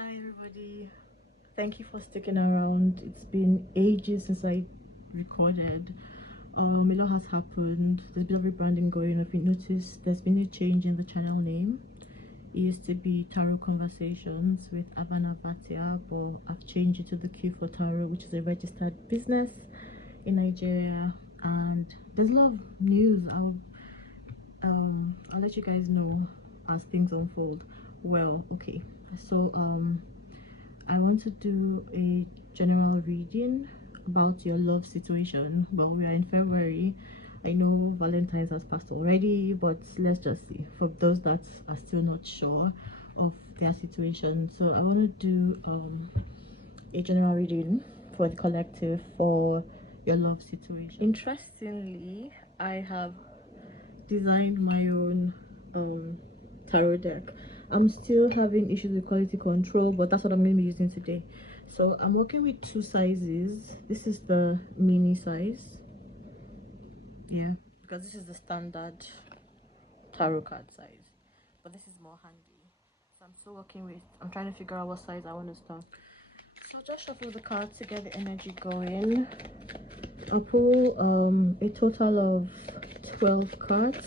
Hi everybody, thank you for sticking around. It's been ages since I recorded. A lot has happened. There's been a rebranding going. If you noticed, there's been a change in the channel name. It used to be Tarot Conversations with Havana Batia, but I've changed it to the Q for Tarot, which is a registered business in Nigeria. And there's a lot of news. I'll let you guys know as things unfold. Well, okay, so I want to do a general reading about your love situation. Well, we are in February. I know Valentine's has passed already, but let's just see for those that are still not sure of their situation. So I want to do a general reading for the collective for your love situation. Interestingly, I have designed my own tarot deck. I'm still having issues with quality control, but that's what I'm going to be using today. So I'm working with two sizes. This is the mini size, yeah, because this is the standard tarot card size, but this is more handy. So I'm still working with, I'm trying to figure out what size I want to start. So just shuffle the cards to get the energy going. I'll pull a total of 12 cards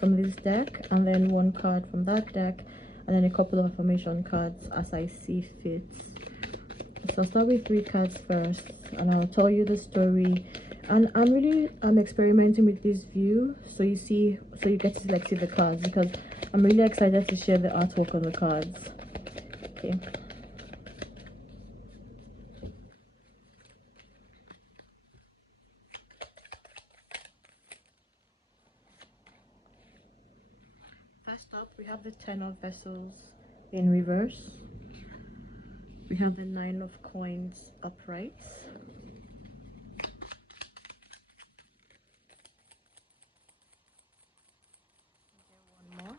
from this deck, and then one card from that deck, and then a couple of affirmation cards as I see fit. So I'll start with 3 cards first, and I'll tell you the story. And I'm experimenting with this view, so you get to like see the cards, because I'm really excited to share the artwork on the cards. Okay. First up, we have the 10 of Vessels in reverse. We have the 9 of Coins upright. One more.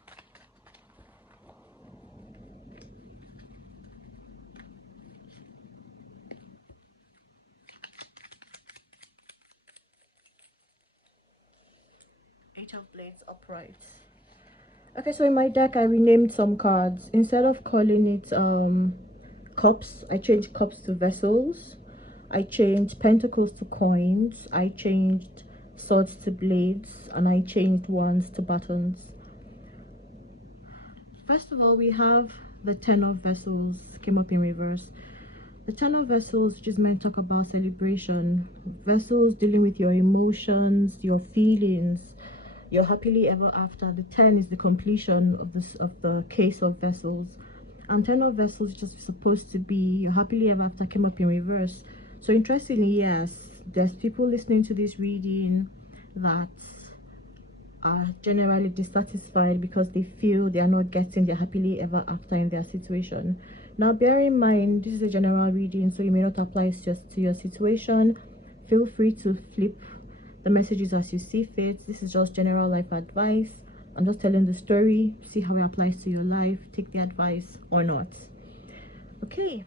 Eight of Blades upright. Okay, so in my deck I renamed some cards. Instead of calling it cups, I changed cups to vessels. I changed pentacles to coins. I changed swords to blades, and I changed wands to buttons. First of all, we have the 10 of Vessels came up in reverse. The 10 of Vessels just meant talk about celebration. Vessels dealing with your emotions, your feelings, your happily ever after. The 10 is the completion of the case of Vessels, and 10 of Vessels is just supposed to be your happily ever after came up in reverse. So interestingly, yes, there's people listening to this reading that are generally dissatisfied because they feel they are not getting their happily ever after in their situation. Now bear in mind, this is a general reading, so it may not apply just to your situation. Feel free to flip the messages as you see fit. This is just general life advice. I'm just telling the story, see how it applies to your life, take the advice or not. Okay,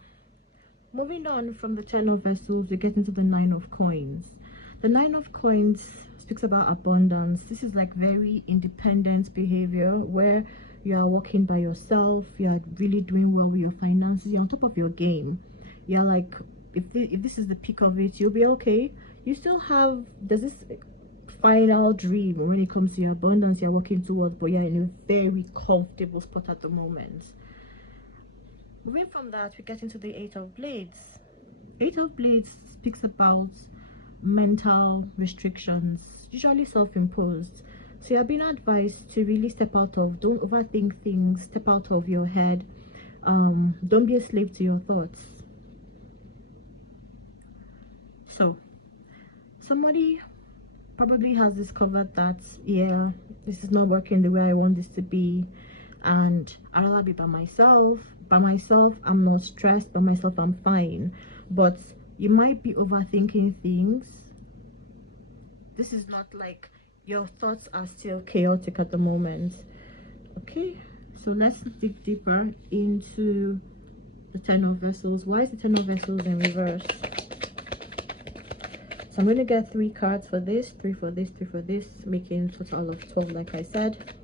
moving on from the 10 of Vessels, we get into the 9 of Coins. The 9 of Coins speaks about abundance. This is like very independent behavior where you are working by yourself, you are really doing well with your finances, you're on top of your game. You're like, if this is the peak of it, you'll be okay. You still have, there's this final dream when it comes to your abundance you're working towards, but you're in a very comfortable spot at the moment. Moving from that, we get into the 8 of Blades. 8 of Blades speaks about mental restrictions, usually self-imposed. So you're being advised to really step out of, don't overthink things, step out of your head, don't be a slave to your thoughts. So somebody probably has discovered that, yeah, this is not working the way I want this to be, and I'd rather be by myself. By myself I'm not stressed, by myself I'm fine. But you might be overthinking things. This is not like your thoughts are still chaotic at the moment. Okay, so let's dig deeper into the 10 of Vessels. Why is the 10 of Vessels in reverse? So I'm going to get 3 cards for this, 3 for this, 3 for this, making a total of 12 like I said.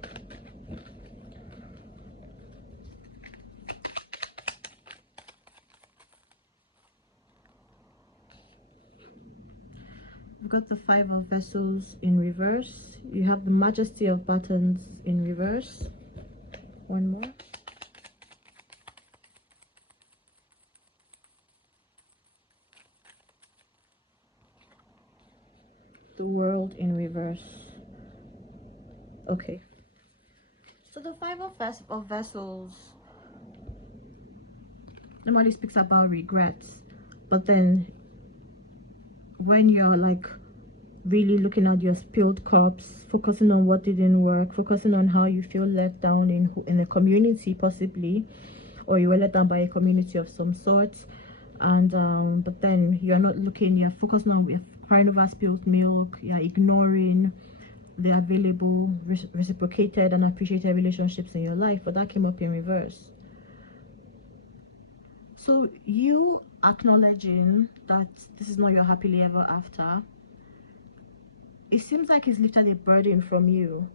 got the Five of Vessels in reverse. You have the Majesty of Buttons in reverse. One more. The World in reverse. Okay. So the Five of Vessels normally speaks about regrets, but then when you're like really looking at your spilled cups, focusing on what didn't work, focusing on how you feel let down in a community possibly, or you were let down by a community of some sort, and but then you're not looking, you're focusing on, you're crying over spilled milk, you're ignoring the available reciprocated and appreciated relationships in your life, but that came up in reverse. So you acknowledging that this is not your happily ever after, it seems like it's lifted a burden from you,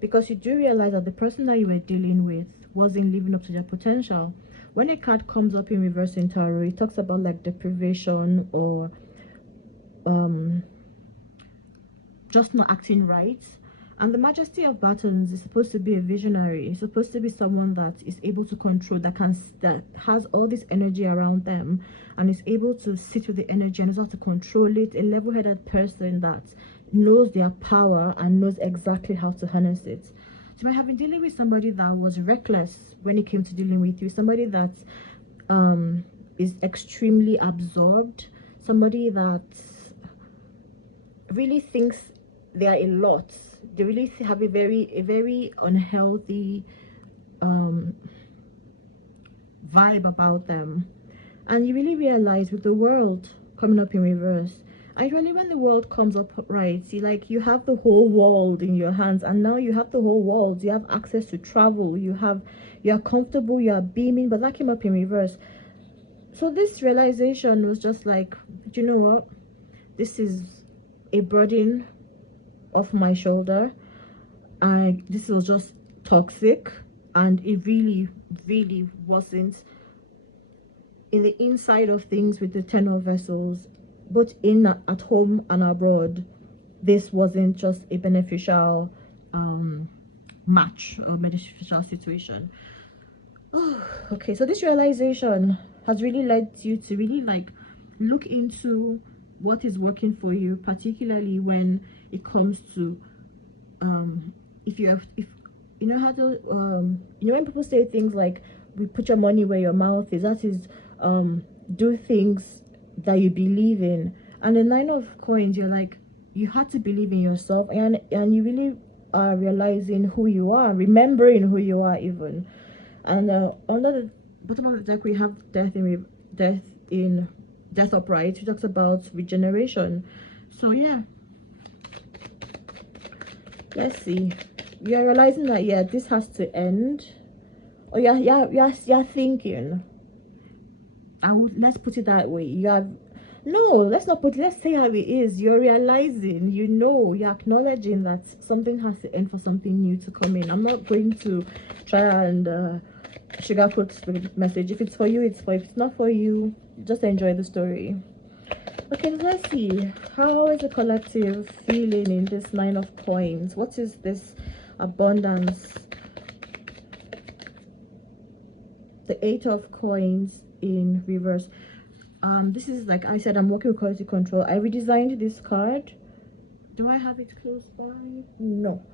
because you do realize that the person that you were dealing with wasn't living up to their potential. When a card comes up in reverse in tarot, it talks about like deprivation or just not acting right. And the Majesty of Buttons is supposed to be a visionary. It's supposed to be someone that is able to control, that has all this energy around them and is able to sit with the energy and knows how to control it. A level-headed person that knows their power and knows exactly how to harness it. So you might have been dealing with somebody that was reckless when it came to dealing with you, somebody that is extremely absorbed, somebody that really thinks they are a lot. They really have a very unhealthy vibe about them. And you really realize with the World coming up in reverse, and really when the World comes up right, see, like you have the whole world in your hands, and now you have the whole world. You have access to travel, you are comfortable, you are beaming, but that came up in reverse. So this realization was just like, do you know what, this is a burden off my shoulder, and this was just toxic, and it really wasn't in the inside of things with the Ten of Vessels, but at home and abroad, this wasn't just a beneficial match or beneficial situation. Okay, so this realization has really led you to really like look into what is working for you, particularly when it comes to if you know how to you know, when people say things like, we put your money where your mouth is, that is do things that you believe in. And the Nine of Coins, you're like, you had to believe in yourself, and you really are realizing who you are, remembering who you are even. And under the bottom of the deck we have Death upright, which talks about regeneration. So yeah, let's see, you're realizing that yeah, this has to end, or you're thinking, let's put it that way, let's not put it, let's say how it is. You're realizing, you know, you're acknowledging that something has to end for something new to come in. I'm not going to try and sugarcoat the message. If it's for you, it's for you. If it's not for you, just enjoy the story. Okay, let's see, how is the collective feeling in this Nine of Coins? What is this abundance? The Eight of Coins in reverse. This is, like I said, I'm working with quality control. I redesigned this card. Do I have it close by? No.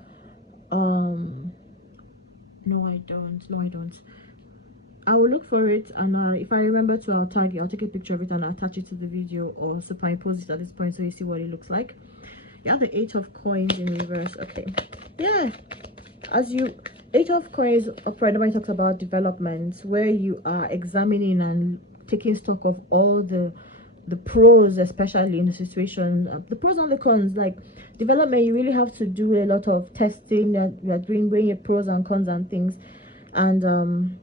No, I don't. I will look for it, and if I remember to, I'll tag it. I'll take a picture of it and attach it to the video, or superimpose it at this point so you see what it looks like. Yeah, the Eight of Coins in reverse. Okay, yeah, Eight of Coins upright normally talks about development, where you are examining and taking stock of all the pros, especially in the situation, the pros and the cons. Like development, you really have to do a lot of testing. You're doing, weighing your pros and cons and things, and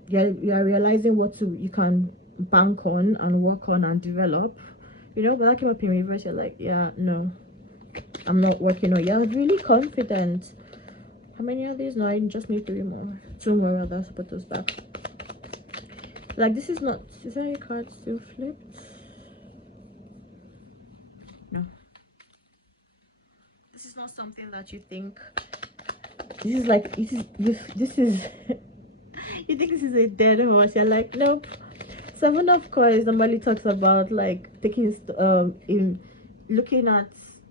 you're realizing what you can bank on and work on and develop, you know. But that came up in reverse. You're like, yeah, no, I'm not working on. You're really confident. How many are these? No, I just need two more rather, to put those back. Like, this is not, is there a card still flipped? No. something that you think this is like this is you think this is a dead horse. You're like, nope. Seven of Coins normally talks about like taking in looking at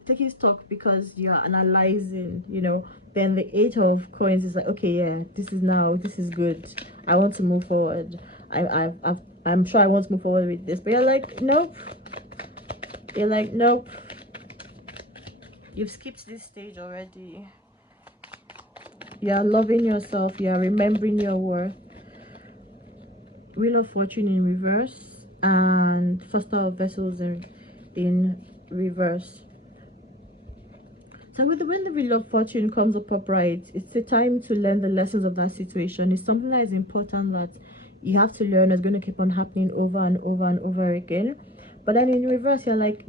taking stock because you're analyzing, you know. Then the Eight of Coins is like, okay, yeah, this is good. I want to move forward. I'm sure I want to move forward with this, but you're like, nope. You're like, nope. You've skipped this stage already. You're loving yourself. You're remembering your worth. Wheel of Fortune in reverse and Foster of Vessels in reverse. So when the Wheel of Fortune comes up upright, it's a time to learn the lessons of that situation. It's something that is important that you have to learn. It's going to keep on happening over and over and over again. But then in reverse, you're like,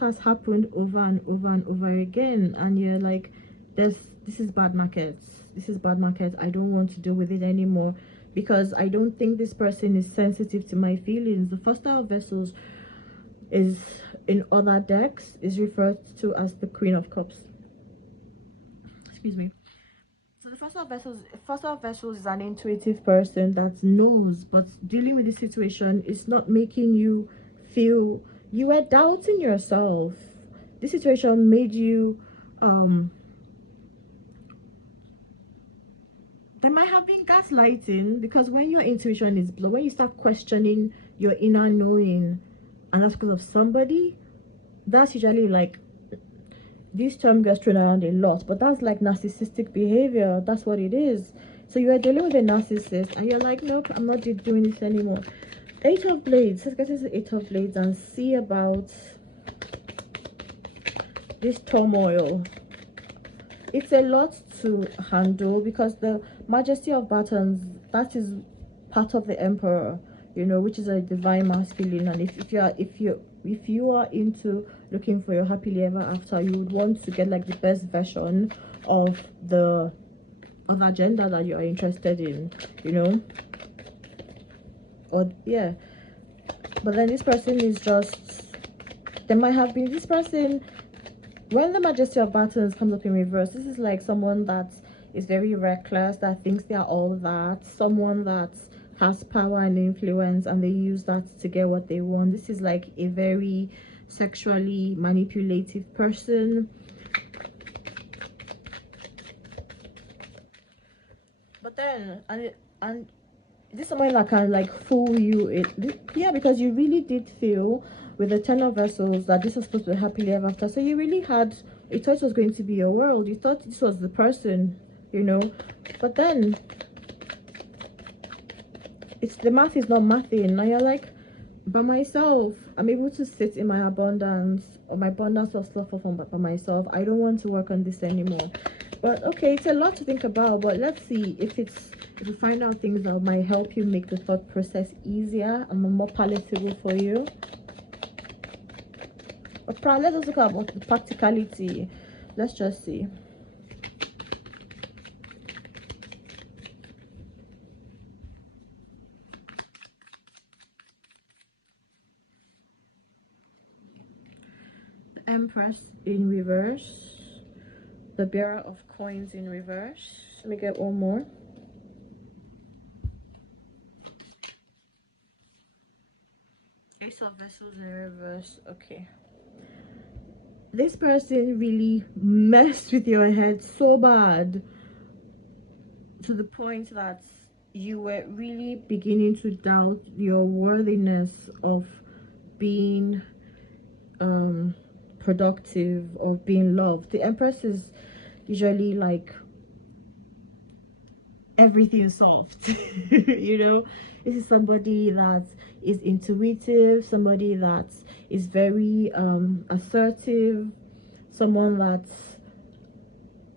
has happened over and over and over again, and you're like, this is bad markets. This is bad markets. I don't want to deal with it anymore because I don't think this person is sensitive to my feelings. The Foster of Vessels is in other decks is referred to as the Queen of Cups. Excuse me. So the Foster of Vessels is an intuitive person that knows, but dealing with this situation is not making you feel you were doubting yourself. This situation made you there might have been gaslighting, because when your intuition is blown, when you start questioning your inner knowing, and that's because of somebody, that's usually like, this term gets thrown around a lot, but that's like narcissistic behavior. That's what it is. So you are dealing with a narcissist and you're like, nope, I'm not doing this anymore. Eight of Blades. Let's get into Eight of Blades and see about this turmoil. It's a lot to handle because the Majesty of Battles, that is part of the Emperor, you know, which is a divine masculine. And if you are into looking for your happily ever after, you would want to get like the best version of the gender that you are interested in, you know. Or yeah, but then this person is just, there might have been this person. When the Majesty of Battles comes up in reverse, this is like someone that is very reckless, that thinks they are all that, someone that has power and influence and they use that to get what they want. This is like a very sexually manipulative person. But then, and this is someone that can like fool you. Yeah, because you really did feel with the Ten of Vessels that this was supposed to be happily ever after. So you really had, you thought it was going to be your world. You thought this was the person, you know. But then it's the math is not mathing. Now you're like, by myself, I'm able to sit in my abundance, or my abundance of stuff by myself. I don't want to work on this anymore. But okay, it's a lot to think about, but let's see if you find out things that might help you make the thought process easier and more palatable for you. But let's also talk about the practicality. Let's just see. The Empress in reverse. The Bearer of Coins in reverse. Let me get one more. Ace of Vessels in reverse. Okay. This person really messed with your head so bad to the point that you were really beginning to doubt your worthiness of being productive, of being loved. The Empress is usually like everything soft. You know, this is somebody that is intuitive, somebody that is very assertive, someone that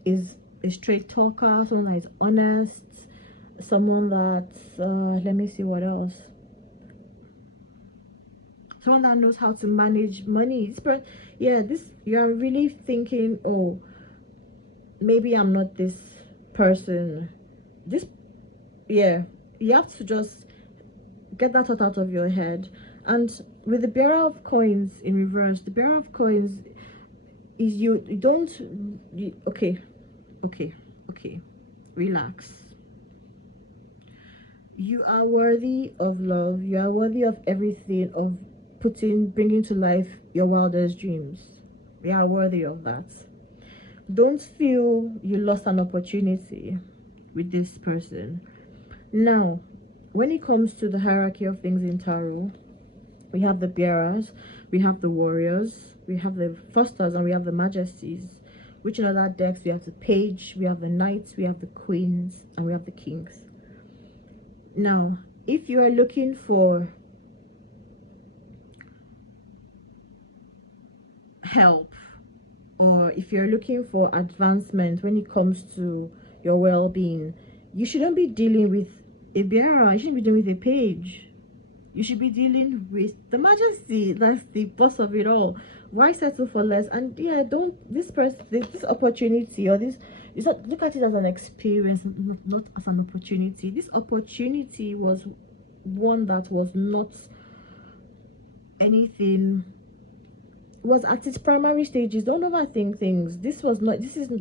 is a straight talker, someone that is honest, someone that let me see what else, someone that knows how to manage money. You're really thinking, oh, maybe I'm not this person. You have to just get that thought out of your head. And with the Bearer of Coins in reverse, the Bearer of Coins, is you don't okay, okay, relax. You are worthy of love. You are worthy of everything, of bringing to life your wildest dreams. You are worthy of that. Don't feel you lost an opportunity with this person. Now, when it comes to the hierarchy of things in tarot, we have the bearers, we have the warriors, we have the fosters, and we have the majesties. Which in other decks, we have the page, we have the knights, we have the queens, and we have the kings. Now, if you are looking for help, or if you're looking for advancement when it comes to your well-being, you shouldn't be dealing with a bearer, you shouldn't be dealing with a page. You should be dealing with the majesty. That's the boss of it all. Why settle for less? And yeah, don't this opportunity, or this is not, look at it as an experience, not as an opportunity. This opportunity was one that was not anything, was at its primary stages. Don't overthink things. This was not, this is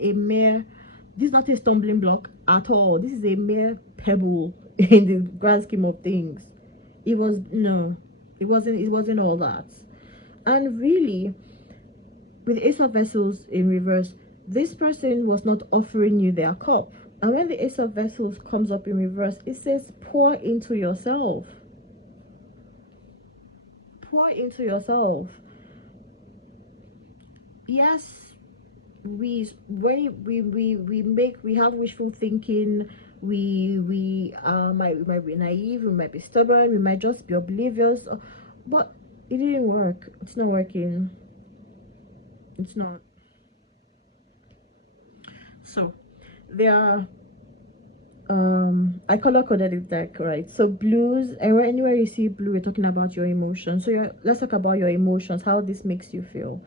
a mere, this is not a stumbling block at all. This is a mere pebble in the grand scheme of things. It was, no, it wasn't all that. And really, with Ace of Vessels in reverse, this person was not offering you their cup. And when the Ace of Vessels comes up in reverse, it says pour into yourself. Pour into yourself. Yes, we have wishful thinking. We might be naive, we might be stubborn, we might just be oblivious, but it didn't work. It's not working. It's not. So there are I color coded it deck, right? So blues, and anywhere you see blue, we're talking about your emotions. So let's talk about your emotions, how this makes you feel.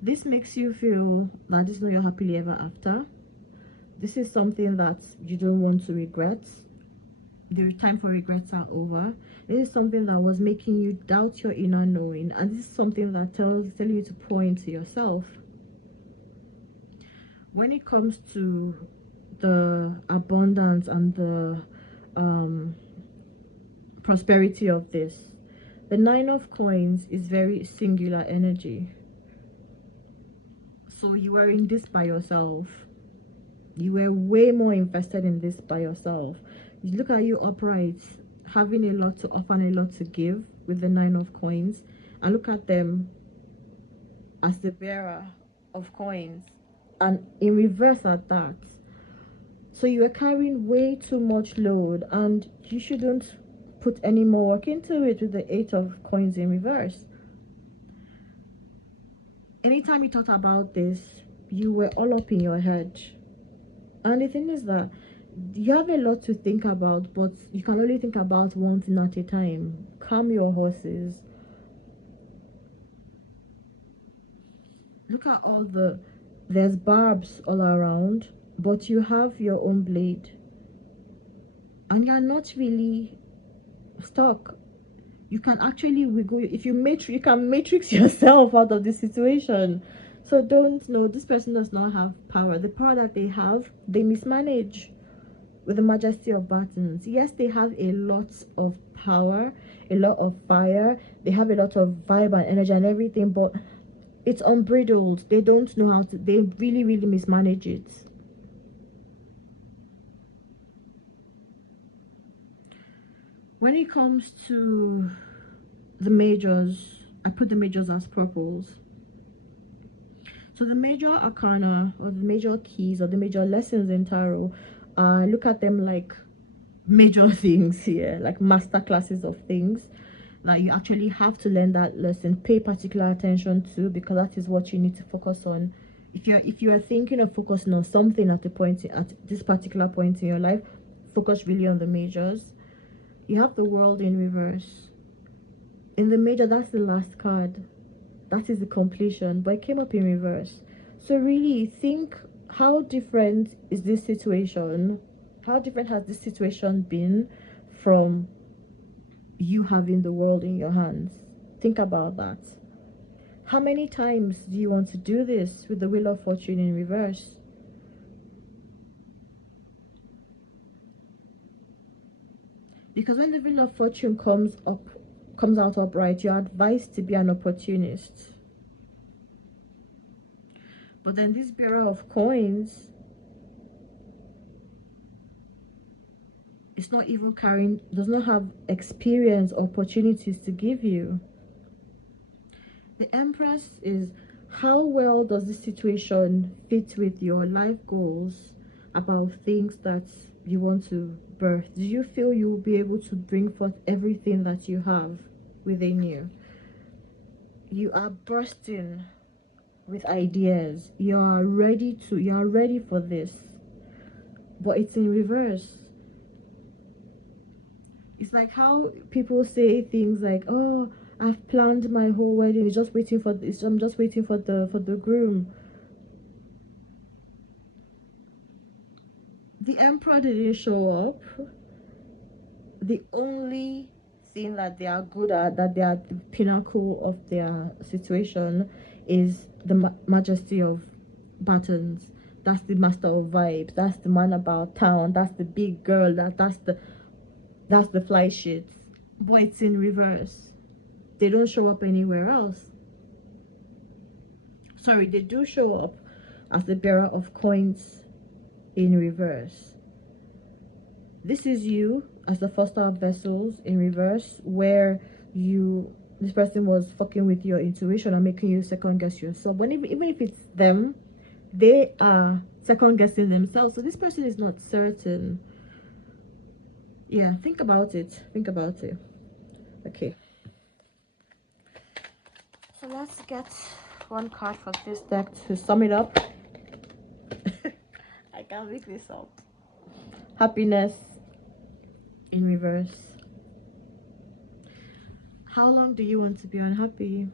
This makes you feel that this is not your happily ever after. This is something that you don't want to regret. The time for regrets are over. This is something that was making you doubt your inner knowing, and this is something that telling you to pour into yourself. When it comes to the abundance and the prosperity of this, the Nine of Coins is very singular energy. So you were in this by yourself. You were way more invested in this by yourself. You look at you upright, having a lot to offer and a lot to give with the Nine of Coins, and look at them as the bearer of coins, and in reverse at that. So you were carrying way too much load, and you shouldn't put any more work into it with the Eight of Coins in reverse. Anytime you thought about this, you were all up in your head. And the thing is that you have a lot to think about, but you can only think about one thing at a time. Calm your horses. Look at all there's barbs all around, but you have your own blade. And you're not really stuck. You can actually wiggle, if you can matrix yourself out of this situation. So don't know, this person does not have power. The power that they have, they mismanage with the Majesty of Buttons. Yes, they have a lot of power, a lot of fire, they have a lot of vibe and energy and everything, but it's unbridled. They don't know how to, they really mismanage it. When it comes to the majors, I put the majors as purples. So the major arcana, or the major keys, or the major lessons in tarot, look at them like major things here, like master classes of things that you actually have to learn that lesson, pay particular attention to, because that is what you need to focus on. If you are thinking of focusing on something at this particular point in your life, focus really on the majors. You have the World in reverse. In the major, that's the last card. That is the completion, but it came up in reverse. So really think, how different is this situation? How different has this situation been from you having the world in your hands? Think about that. How many times do you want to do this with the Wheel of Fortune in reverse? Because when the Wheel of Fortune comes out upright, you're advised to be an opportunist. But then this Bearer of Coins is not even carrying, does not have experience, opportunities to give you. The Empress is, how well does this situation fit with your life goals about things that you want to birth? Do you feel you will be able to bring forth everything that you have within you? You are bursting with ideas. You are ready for this, but it's in reverse. It's like how people say things like, oh, I've planned my whole wedding, it's just waiting for this, I'm just waiting for the groom. The Emperor didn't show up. The only thing that they are good at, that they are the pinnacle of their situation, is the Majesty of Buttons. That's the Master of Vibes. That's the man about town. That's the big girl. That's the fly shit. But it's in reverse. They don't show up anywhere else. Sorry, they do show up as the Bearer of Coins in reverse. This is you as the Foster of Vessels in reverse, where this person was fucking with your intuition and making you second guess yourself. But even if it's them, they are second guessing themselves. So this person is not certain. Yeah, think about it. Okay, so let's get one card for this deck to sum it up. I can't make this up. Happiness in reverse. How long do you want to be unhappy?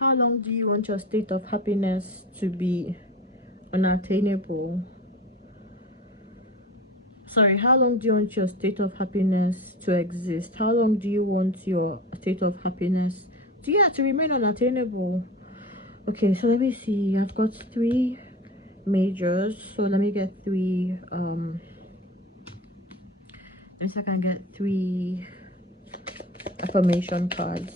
How long do you want your state of happiness to be unattainable? Sorry, how long do you want your state of happiness to exist? How long do you want your state of happiness to remain unattainable? Okay, so let me see. I've got 3 majors. So let me get 3 let me see if I can get 3 affirmation cards.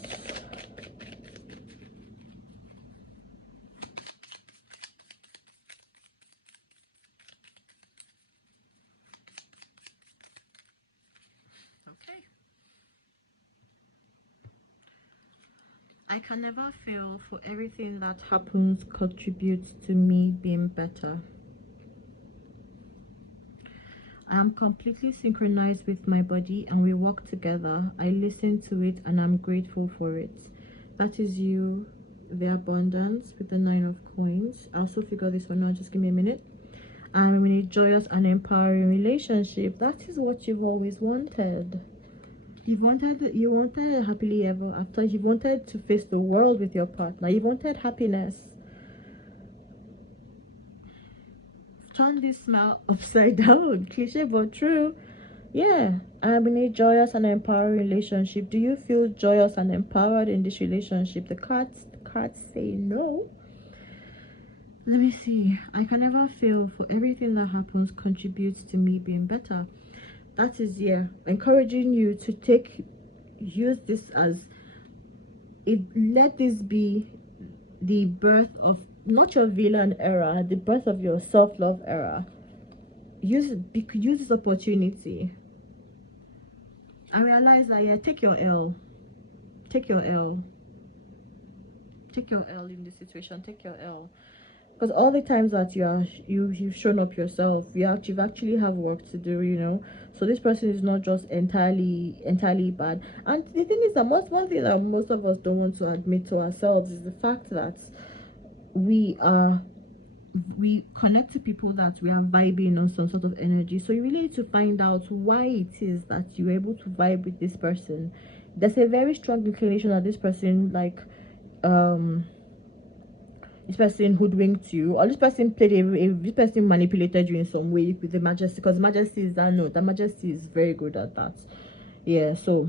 Okay. I can never fail, for everything that happens contributes to me being better. I am completely synchronized with my body and we work together. I listen to it and I'm grateful for it. That is you, the abundance, with the 9 of coins. I also figure this one out, just give me a minute. I'm in a joyous and empowering relationship. That is what you've always wanted. You wanted happily ever after. You wanted to face the world with your partner. You wanted happiness. Turn this smile upside down. Cliche but true. Yeah, I'm in a joyous and empowering relationship. Do you feel joyous and empowered in this relationship? The cards say no. Let me see. I can never fail, for everything that happens contributes to me being better. That is, yeah, encouraging you to use this as it. Let this be the birth of not your villain era, the birth of your self-love era. Use this opportunity. I realize that, yeah, take your L in this situation. Take your L, because all the times that you've shown up yourself, you've actually have work to do, so this person is not just entirely bad. And the thing is that one thing that most of us don't want to admit to ourselves is the fact that we connect to people that we are vibing on some sort of energy. So you really need to find out why it is that you're able to vibe with this person. There's a very strong inclination that this person, like, this person hoodwinked you, or this person this person manipulated you in some way with the Majesty, because Majesty is that note. That Majesty is very good at that. Yeah, so,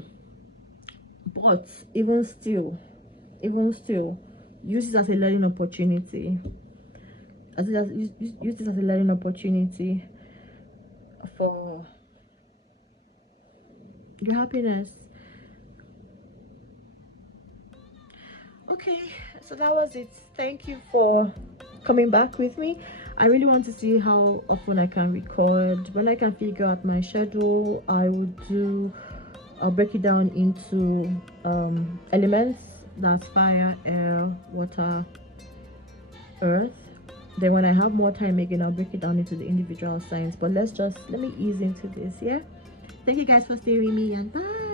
but even still, use it as a learning opportunity. Use this as a learning opportunity for your happiness. Okay, so that was it. Thank you for coming back with me. I really want to see how often I can record. When I can figure out my schedule, I'll break it down into elements. That's fire, air, water, earth. Then when I have more time again, I'll break it down into the individual signs. But let me ease into this. Yeah, thank you guys for staying with me, and bye.